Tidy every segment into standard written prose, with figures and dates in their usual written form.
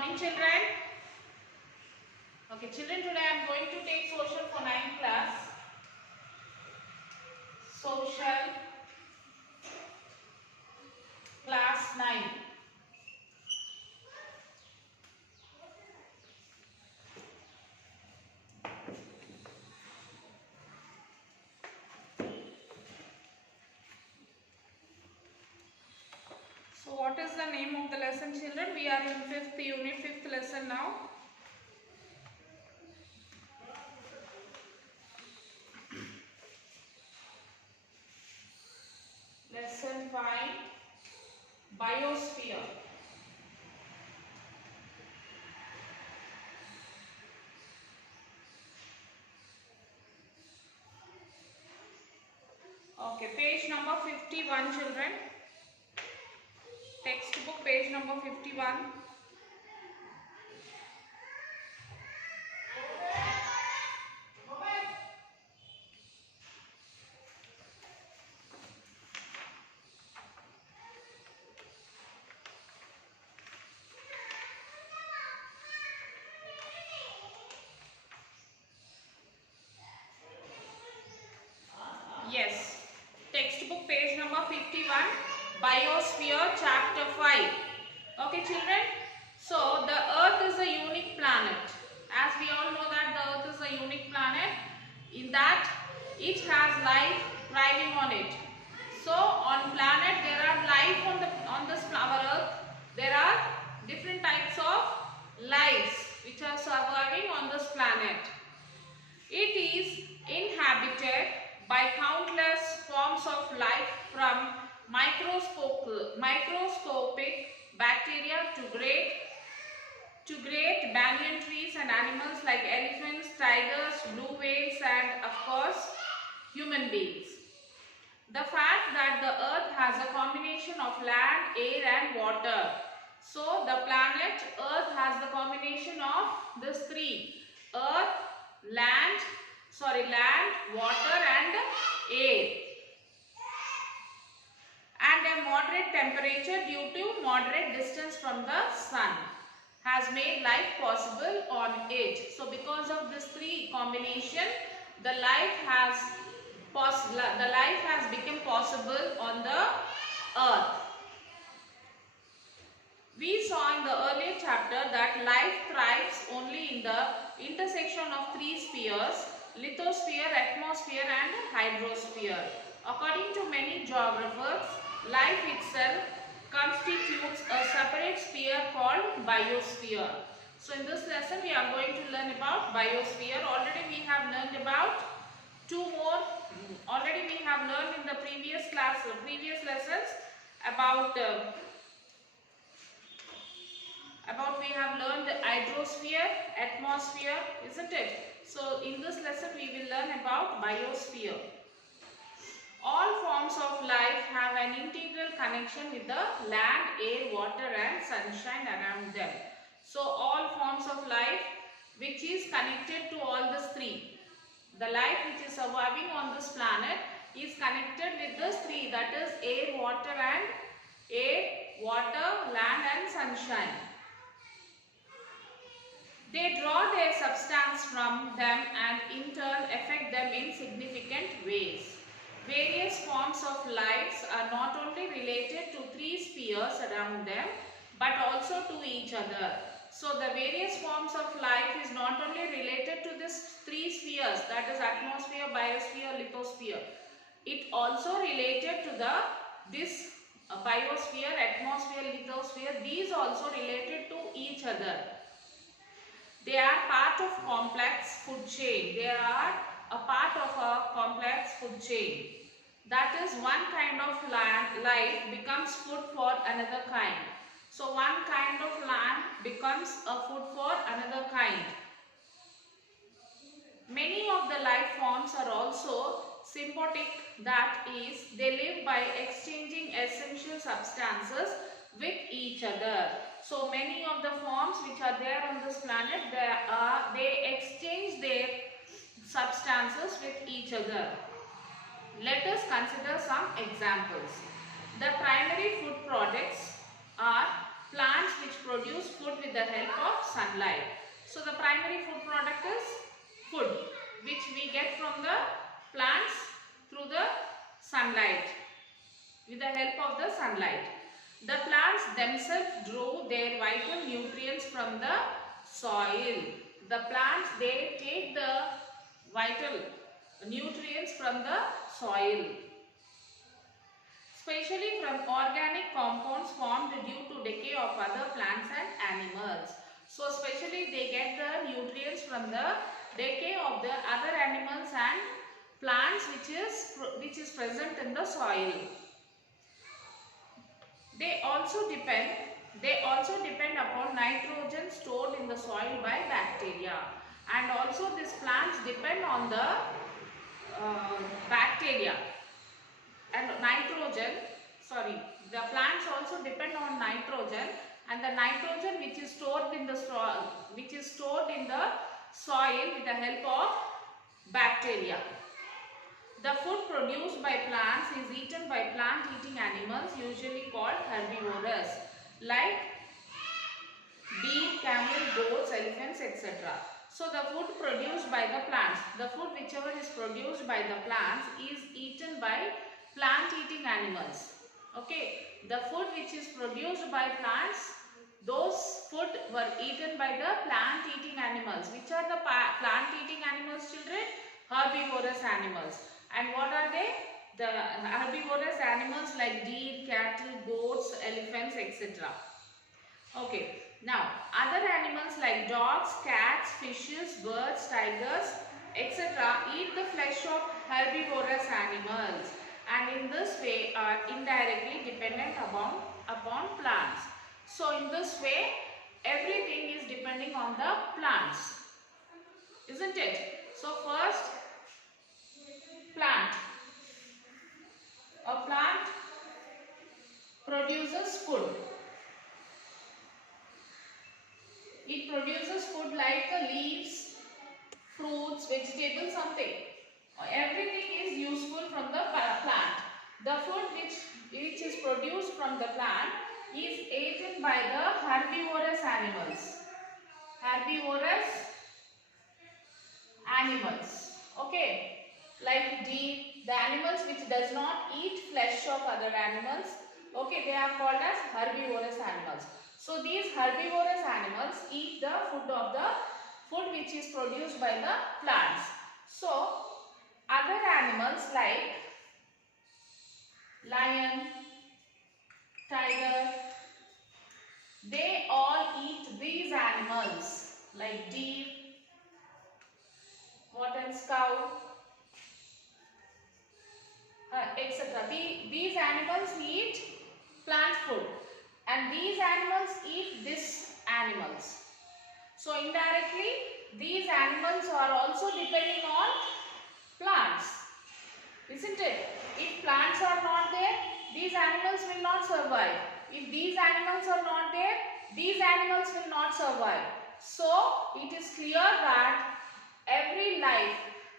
morning, children. Okay, children, today I am going to take social for 9th class. Social class 9. So what is the name of the lesson, children? We are in 5th unit, 5th lesson now. Lesson 5, Biosphere. Okay, page number 51, children. Textbook page number 51. Yes, textbook page number 51, Biosphere chapter 5. Okay, children. So the Earth is a unique planet. As we all know that the Earth is a unique planet, in that it has life thriving on it. So on planet there are life on this our Earth. There are different types of lives which are surviving on this planet. It is inhabited by countless forms of life, from microscopic bacteria to great banyan trees and animals like elephants, tigers, blue whales, and of course human beings. The fact that the Earth has a combination of land, air and water. So the planet Earth has the combination of these three: Earth, land, water and air, and a moderate temperature due to moderate distance from the sun has made life possible on it. So because of this three combination, the life has become possible on the Earth. We saw in the earlier chapter that life thrives only in the intersection of three spheres: lithosphere, atmosphere and hydrosphere. According to many geographers, life itself constitutes a separate sphere called biosphere. So in this lesson we are going to learn about biosphere. Already we have learned about two more. Already we have learned in the previous lessons about we have learned the hydrosphere, atmosphere, isn't it? So in this lesson we will learn about biosphere. All forms of life have an integral connection with the land, air, water and sunshine around them. So all forms of life which is connected to all these three. The life which is surviving on this planet is connected with these three, that is air, water, land and sunshine. They draw their substance from them and in turn affect them in significant ways. Various forms of lives are not only related to three spheres around them but also to each other. So the various forms of life is not only related to these three spheres, that is atmosphere, biosphere, lithosphere. It also related to this biosphere, atmosphere, lithosphere. These also related to each other. They are part of complex food chain. They are a part of a complex food chain. That is, one kind of life becomes food for another kind. So one kind of land becomes a food for another kind. Many of the life forms are also symbiotic, that is, they live by exchanging essential substances with each other. So many of the forms which are there on this planet, they exchange their substances with each other. Let us consider some examples. The primary food products are plants which produce food with the help of sunlight. So the primary food product is food, which we get from the plants through the sunlight, with the help of the sunlight. The plants themselves draw their vital nutrients from the soil. The plants, they take the vital nutrients from the soil, especially from organic compounds formed due to decay of other plants and animals. So especially they get the nutrients from the decay of the other animals and plants which is present in the soil. They also depend upon nitrogen stored in the soil by bacteria, and also these plants depend on the bacteria and nitrogen. The plants also depend on nitrogen, and the nitrogen which is stored in the soil with the help of bacteria. The food produced by plants is eaten by plant-eating animals, usually called herbivorous, like deer, camel, goats, elephants, etc. So the food produced by the plants, the food whichever is produced by the plants is eaten by plant-eating animals. Okay, the food which is produced by plants, those food were eaten by the plant-eating animals. Which are the plant-eating animals, children? Herbivorous animals. And what are they? The herbivorous animals like deer, cattle, goats, elephants, etc. Okay. Now, other animals like dogs, cats, fishes, birds, tigers, etc. eat the flesh of herbivorous animals, and in this way are indirectly dependent upon plants. So, in this way, everything is depending on the plants, isn't it? So, first, plant. A plant produces food. It produces food like the leaves, fruits, vegetables, something. Everything is useful from the plant. The food which is produced from the plant is eaten by the herbivorous animals. Herbivorous animals. Okay. Like deer, the animals which does not eat flesh of other animals. Okay, they are called as herbivorous animals. So these herbivorous animals eat the food which is produced by the plants. So other animals like lion, tiger, they all eat these animals like deer, what else, cow, etc. These animals eat plant food, and these animals eat these animals. So indirectly, these animals are also depending on plants, isn't it? If plants are not there, these animals will not survive. If these animals are not there, these animals will not survive. So it is clear that every life,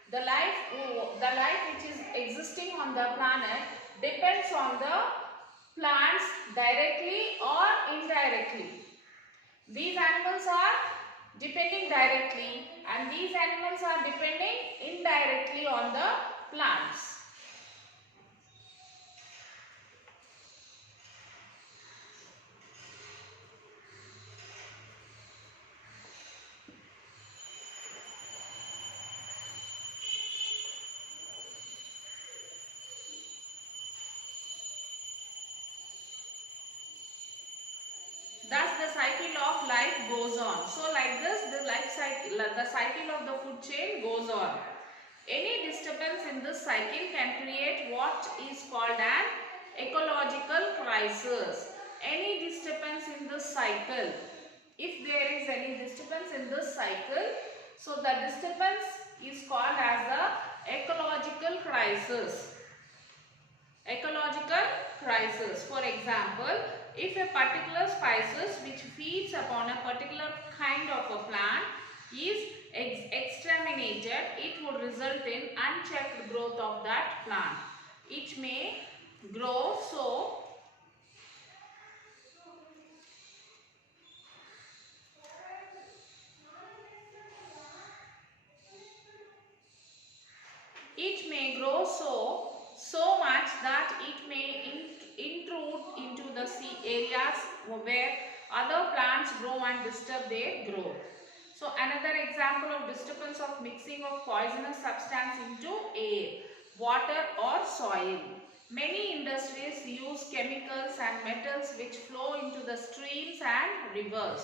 the life which is existing on the planet depends on the plants directly or indirectly. These animals are depending directly, and these animals are depending indirectly on the plants. Thus the cycle of life goes on. So like this, the cycle of the food chain goes on. Any disturbance in this cycle can create what is called an ecological crisis. Any disturbance in this cycle, if there is any disturbance in this cycle, so the disturbance is called as the ecological crisis. Ecological crisis. For example, if a particular species which feeds upon a particular kind of a plant is exterminated, it would result in unchecked growth of that plant. It may grow so grow so much that it may intrude into the areas where other plants grow and disturb their growth. So another example of disturbance of mixing of poisonous substance into air, water or soil. Many industries use chemicals and metals which flow into the streams and rivers.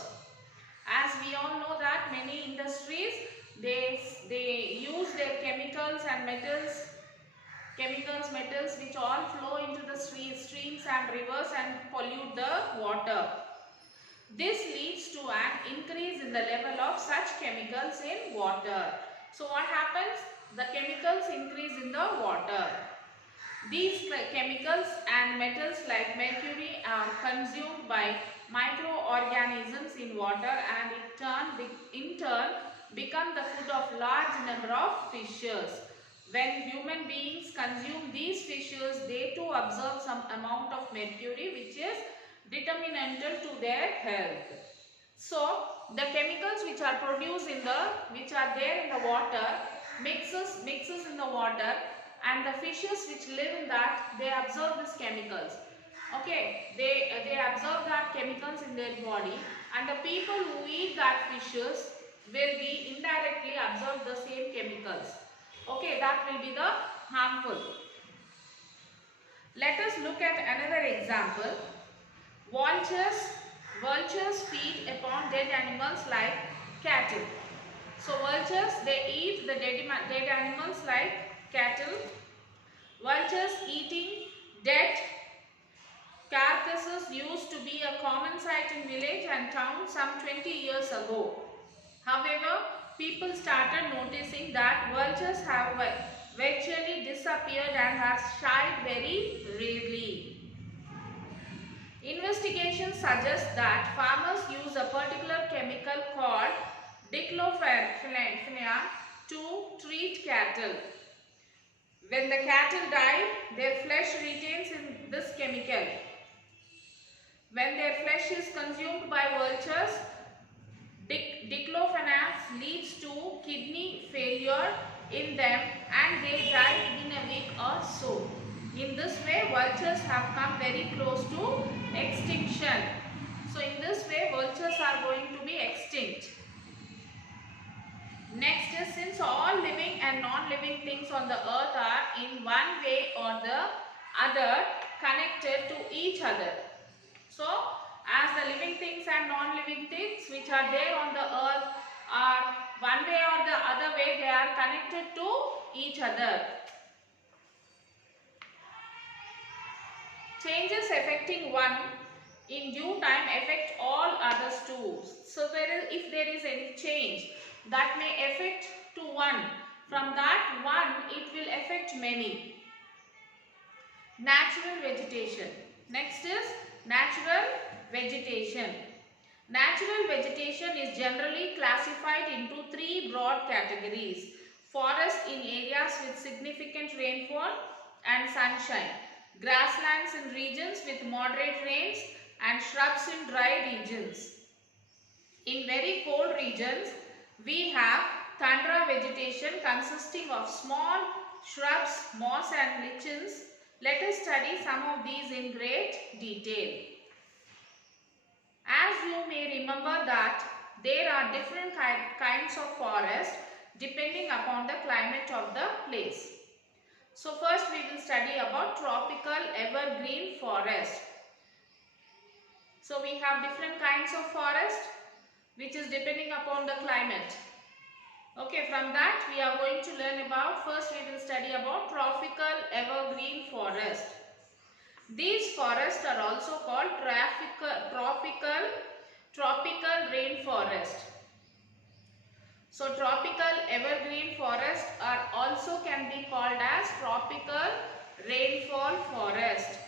As we all know that many industries they use their chemicals and metals which all flow into the streams and rivers and pollute the water. This leads to an increase in the level of such chemicals in water. So what happens? The chemicals increase in the water. These chemicals and metals like mercury are consumed by microorganisms in water and in turn become the food of large number of fishes. When human beings consume these fishes, they too absorb some amount of mercury which is determinantal to their health. So the chemicals which are produced which are there in the water mixes in the water, and the fishes which live in that, they absorb these chemicals. Okay, they absorb that chemicals in their body, and the people who eat that fishes will be indirectly absorb the same chemicals. Okay, that will be the harmful. Let us look at another example. Vultures feed upon dead animals like cattle. So vultures, they eat the dead animals like cattle. Vultures eating dead carcasses used to be a common sight in village and town some 20 years ago. However, people started noticing that vultures have virtually disappeared and are sighted very rarely. Investigations suggest that farmers use a particular chemical called diclofenac to treat cattle. When the cattle die, their flesh retains in this chemical. When their flesh is consumed by vultures, diclofenac leads to kidney failure in them and they die within a week or so. In this way, vultures have come very close to extinction. So in this way, vultures are going to be extinct. Next is, since all living and non-living things on the earth are in one way or the other connected to each other. So as the living things and non-living things which are there on the earth are one way or the other way, they are connected to each other. Changes affecting one in due time affect all others too. So if there is any change that may affect to one, from that one it will affect many. Natural vegetation. Next is natural vegetation. Natural vegetation is generally classified into three broad categories: forest in areas with significant rainfall and sunshine, grasslands in regions with moderate rains, and shrubs in dry regions. In very cold regions, we have tundra vegetation consisting of small shrubs, moss and lichens. Let us study some of these in great detail. As you may remember that there are different kinds of forest depending upon the climate of the place. So first we will study about tropical evergreen forest. So we have different kinds of forest which is depending upon the climate. Okay, from that we are going to learn about, first we will study about tropical evergreen forest. These forests are also called tropical rainforest. So tropical evergreen forests are also can be called as tropical rainfall forest.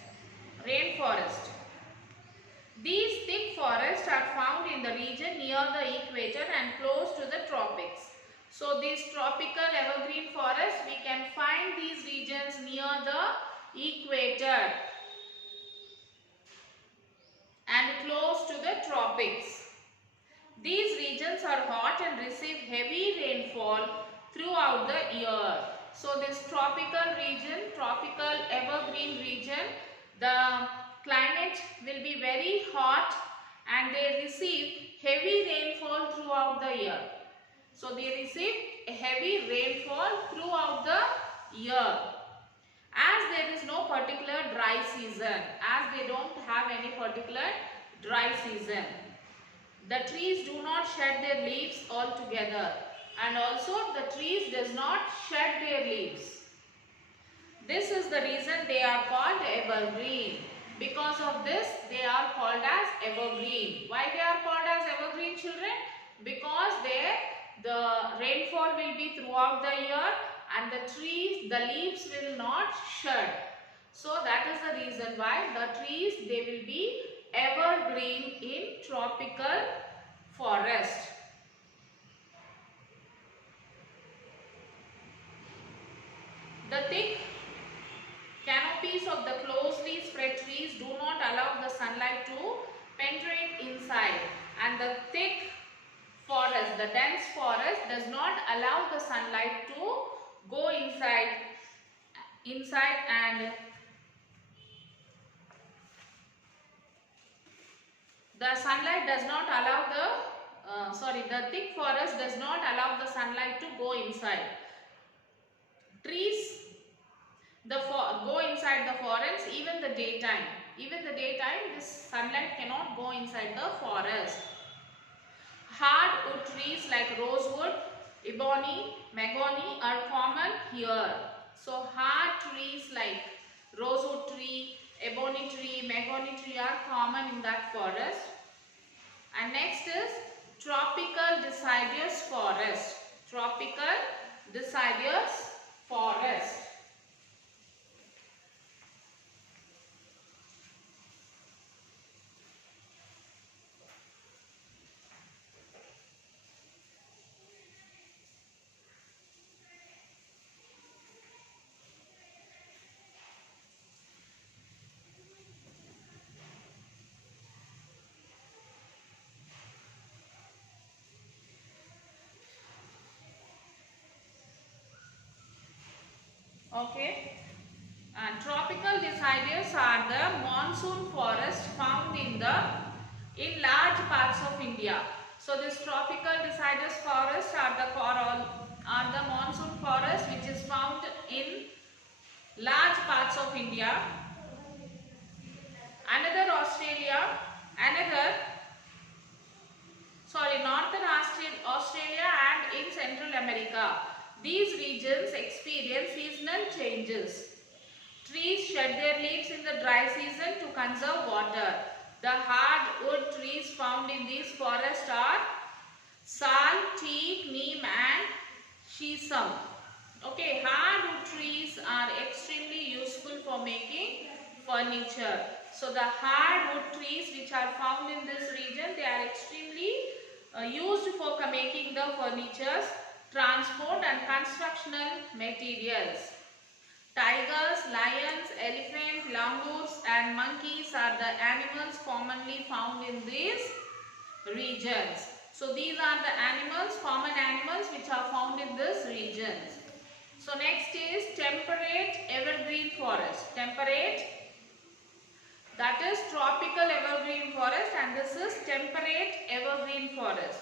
These thick forests are found in the region near the equator and close to the tropics. So these tropical evergreen forests, we can find these regions near the equator and close to the tropics. These regions are hot and receive heavy rainfall throughout the year. So this tropical region, tropical evergreen region, the climate will be very hot and they receive heavy rainfall throughout the year. So they receive heavy rainfall throughout the year. As there is no particular dry season, as they don't have any particular dry season, the trees do not shed their leaves altogether, and also the trees does not shed their leaves. This is the reason they are called evergreen. Because of this, they are called as evergreen. Why they are called as evergreen, children? Because the rainfall will be throughout the year and the trees, the leaves will not shed. So that is the reason why the trees, they will be evergreen in tropical forest. The thick canopies of the closely spread trees do not allow the sunlight to penetrate inside, and the thick forest, the dense forest does not allow the sunlight to go inside and the sunlight does not allow the thick forest does not allow the sunlight to go inside. Trees go inside the forest even the daytime. Even the daytime, this sunlight cannot go inside the forest. Hardwood trees like rosewood, ebony, mahogany are common here. So hard trees like rosewood tree, ebony tree, mahogany tree are common in that forest. And next is tropical deciduous forest. Tropical deciduous forest. Okay. And tropical deciduous are the monsoon forest found in large parts of India. So this tropical deciduous forest are the monsoon forest which is found in large parts of India. Northern Australia and in Central America. These regions experience seasonal changes. Trees shed their leaves in the dry season to conserve water. The hardwood trees found in these forests are sal, teak, neem and shisham. Okay, hardwood trees are extremely useful for making furniture. So the hardwood trees which are found in this region, they are extremely used for making the furnitures, transport and constructional materials. Tigers, lions, elephants, langurs and monkeys are the animals commonly found in these regions. So these are the animals, common animals which are found in these regions. So next is temperate evergreen forest. Temperate, that is tropical evergreen forest, and this is temperate evergreen forest.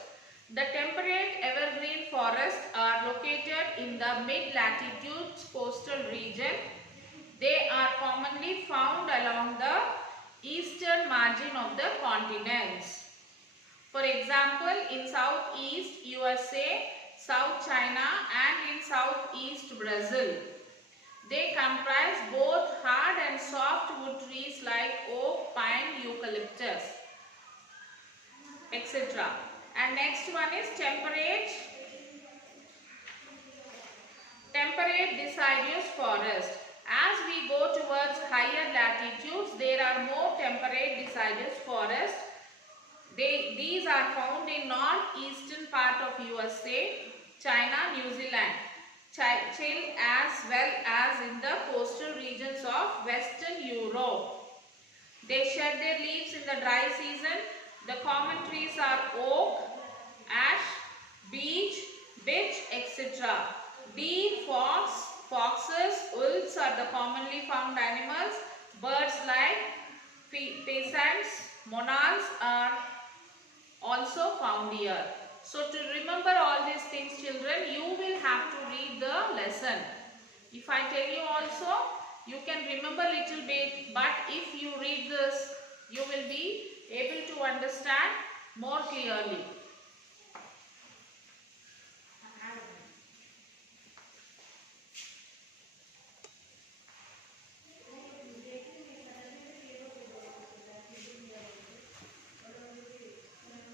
The temperate evergreen forests are located in the mid-latitude coastal region. They are commonly found along the eastern margin of the continents. For example, in Southeast USA, South China and in Southeast Brazil. They comprise both hard and soft wood trees like oak, pine, eucalyptus, etc. And next one is temperate deciduous forest. As we go towards higher latitudes, there are more temperate deciduous forests. These are found in northeastern part of USA, China, New Zealand, Chile, as well as in the coastal regions of Western Europe. They shed their leaves in the dry season. The common trees are oak, ash, beech, etc. Deer, fox, foxes, wolves are the commonly found animals. Birds like pheasants, monarchs are also found here. So to remember all these things, children, you will have to read the lesson. If I tell you also, you can remember little bit, but if you read this, you will be able to understand more clearly.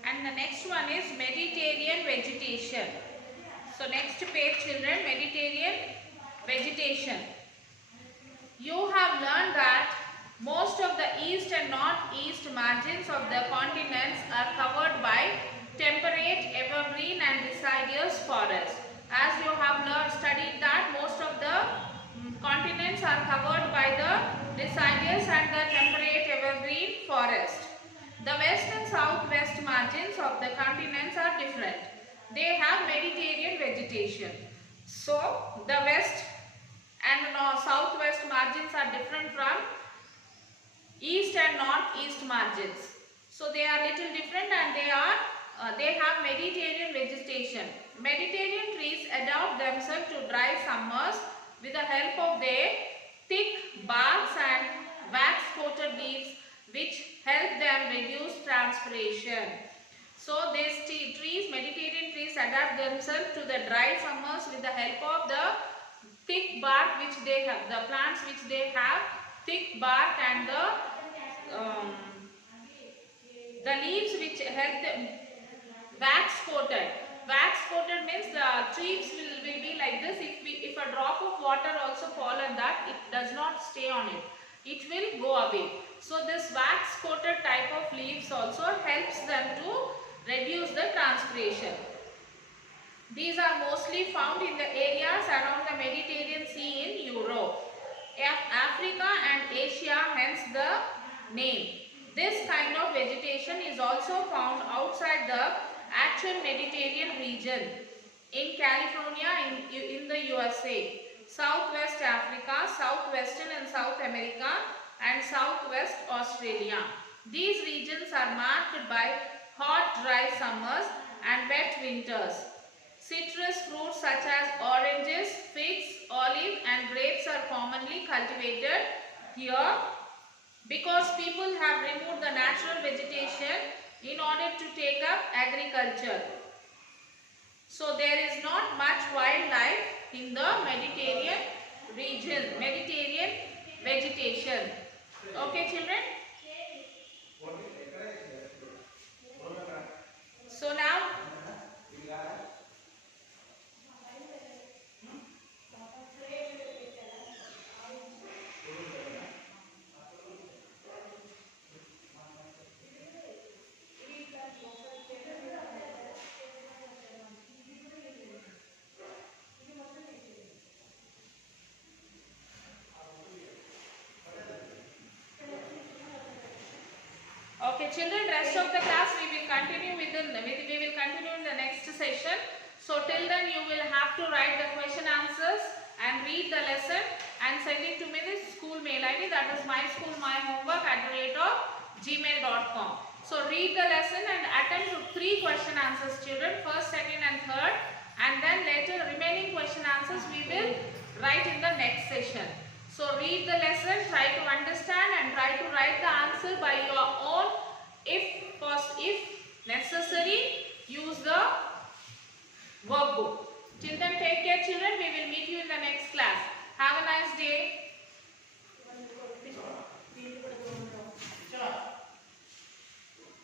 And the next one is Mediterranean vegetation. So next page, children, Mediterranean vegetation. You have learned that most of the east and northeast margins of the continents are covered by temperate, evergreen and deciduous forests. As you have studied that most of the continents are covered by the deciduous and the temperate evergreen forest. The west and southwest margins of the continents are different. They have Mediterranean vegetation. So, the west and southwest margins are different from east and northeast margins. So, they are little different and they have Mediterranean vegetation. Mediterranean trees adapt themselves to dry summers with the help of their thick barks and wax-coated leaves, which help them reduce transpiration. So these trees, Mediterranean trees, adapt themselves to the dry summers with the help of the thick bark which they have, the plants which they have thick bark and the leaves which help them wax-coated. Wax-coated means the trees will be like this. If a drop of water also fall on that, it does not stay on it. It will go away. So this wax-coated type of leaves also helps them to reduce the transpiration. These are mostly found in the areas around the Mediterranean Sea in Europe, Africa and Asia, hence the name. This kind of vegetation is also found outside the actual Mediterranean region, in California, in the USA, Southwest Africa, Southwestern and South America and Southwest Australia. These regions are marked by hot dry summers and wet winters. Citrus fruits such as oranges, figs, olive and grapes are commonly cultivated here because people have removed the natural vegetation in order to take up agriculture. So there is not much wildlife in the Mediterranean region, Mediterranean vegetation. Okay, children? So now okay, children, rest of the class we will continue in the next session. So till then you will have to write the question answers and read the lesson and send it to me the school mail ID, that is myschoolmyhomework@gmail.com. So read the lesson and attempt to 3 question answers, children, first, second and third, and then later remaining question answers we will write in the next session. So read the lesson, try to understand and try to write the answer by your own. If necessary, use the workbook. Till then, take care, children. We will meet you in the next class. Have a nice day.